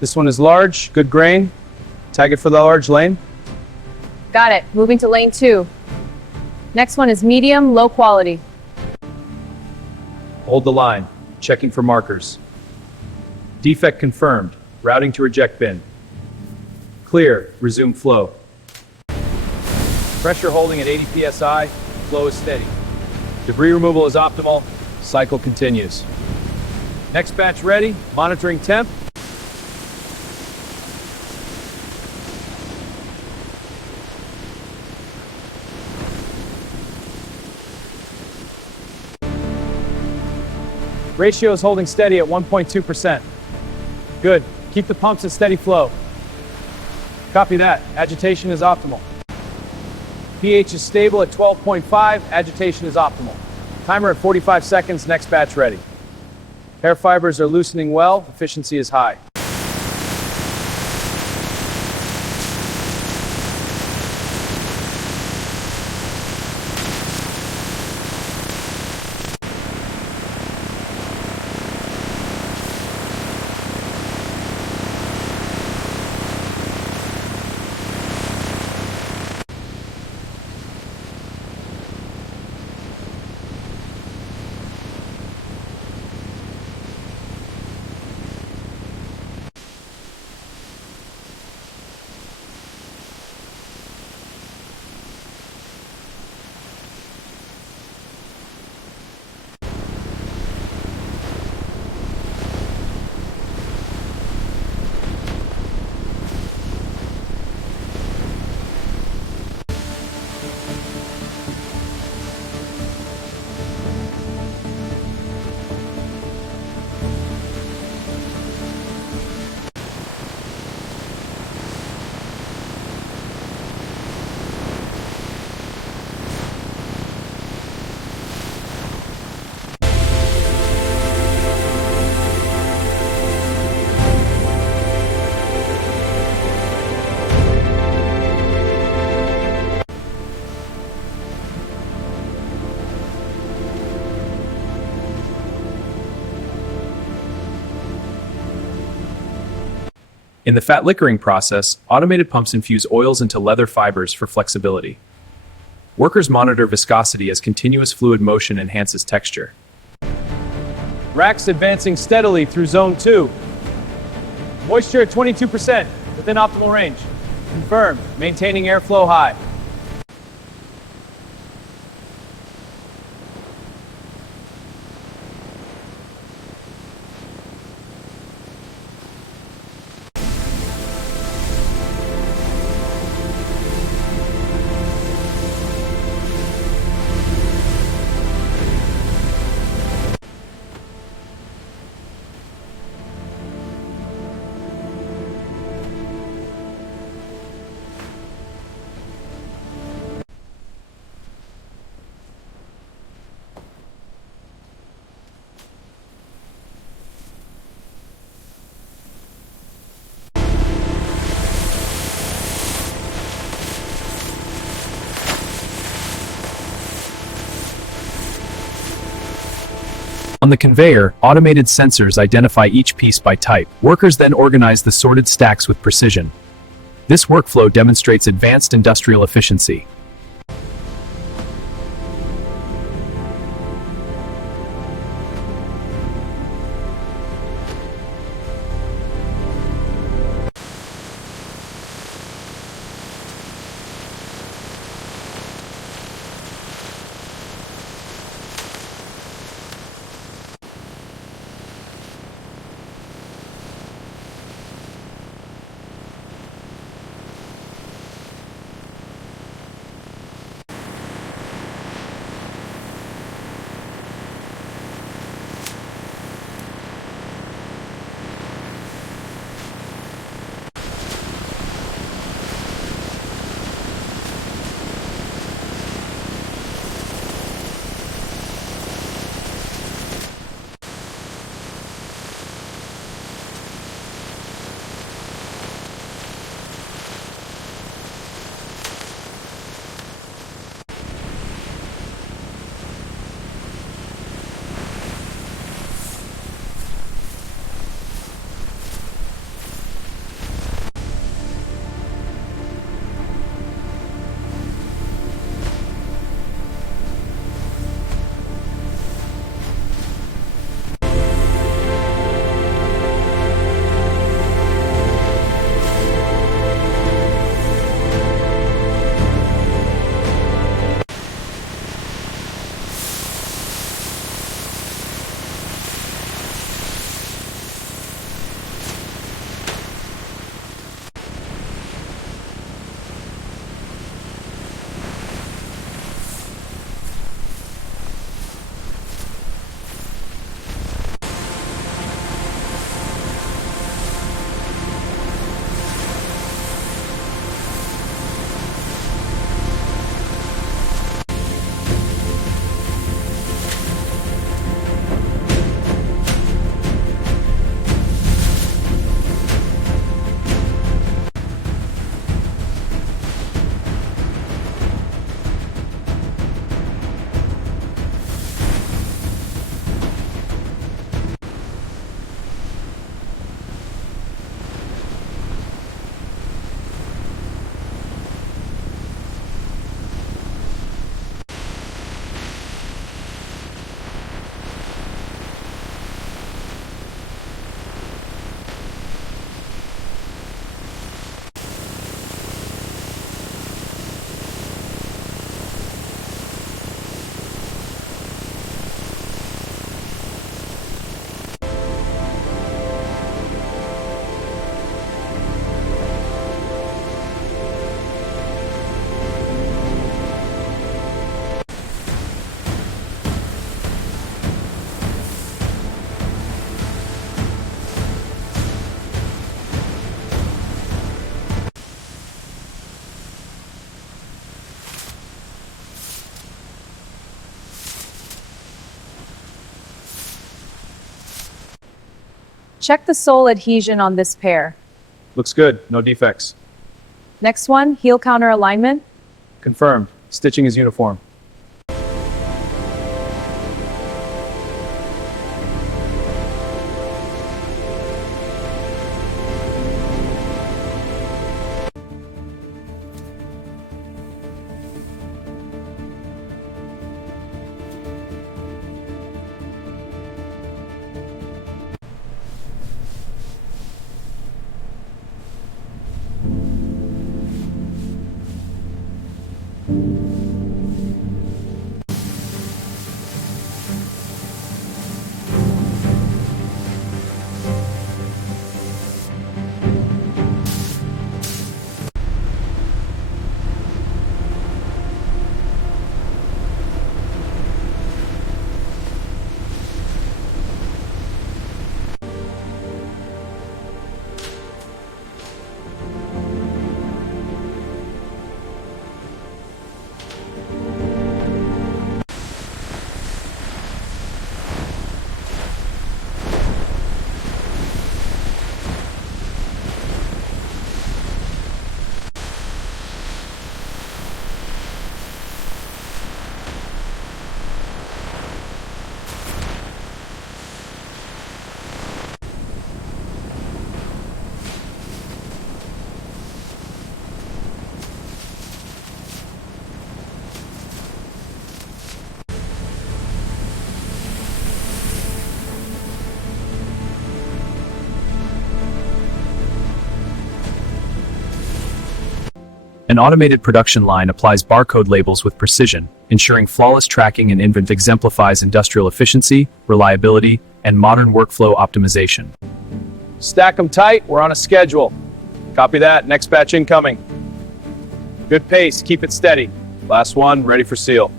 This one is large, good grain. Tag it for the large lane. Got it. Moving to lane 2. Next one is medium, low quality. Hold the line, checking for markers. Defect confirmed, routing to reject bin. Clear, resume flow. Pressure holding at 80 psi, flow is steady. Debris removal is optimal, cycle continues. Next batch ready, monitoring temp. Ratio is holding steady at 1.2%. Good, keep the pumps at steady flow. Copy that, agitation is optimal. pH is stable at 12.5, agitation is optimal. Timer at 45 seconds, next batch ready. Hair fibers are loosening well, efficiency is high. In the fat liquoring process, automated pumps infuse oils into leather fibers for flexibility. Workers monitor viscosity as continuous fluid motion enhances texture. Racks advancing steadily through zone 2. Moisture at 22%, within optimal range. Confirmed, maintaining airflow high. On the conveyor, automated sensors identify each piece by type. Workers then organize the sorted stacks with precision. This workflow demonstrates advanced industrial efficiency. Check the sole adhesion on this pair. Looks good, no defects. Next one, heel counter alignment. Confirmed. Stitching is uniform. An automated production line applies barcode labels with precision, ensuring flawless tracking and invent exemplifies industrial efficiency, reliability, and modern workflow optimization. Stack them tight, we're on a schedule. Copy that, next batch incoming. Good pace, keep it steady. Last one, ready for seal.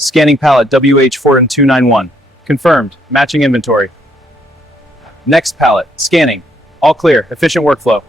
Scanning pallet WH4291. Confirmed. Matching inventory. Next pallet. Scanning. All clear. Efficient workflow.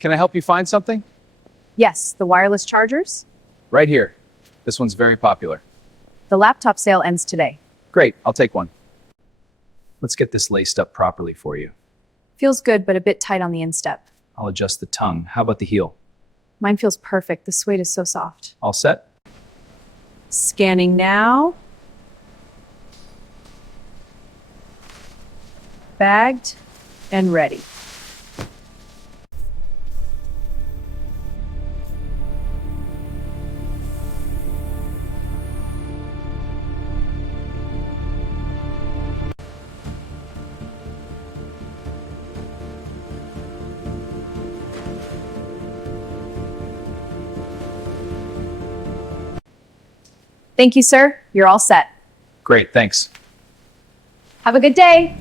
Can I help you find something? Yes, the wireless chargers. Right here. This one's very popular. The laptop sale ends today. Great, I'll take one. Let's get this laced up properly for you. Feels good, but a bit tight on the instep. I'll adjust the tongue. How about the heel? Mine feels perfect. The suede is so soft. All set? Scanning now. Bagged and ready. Thank you, sir. You're all set. Great, thanks. Have a good day.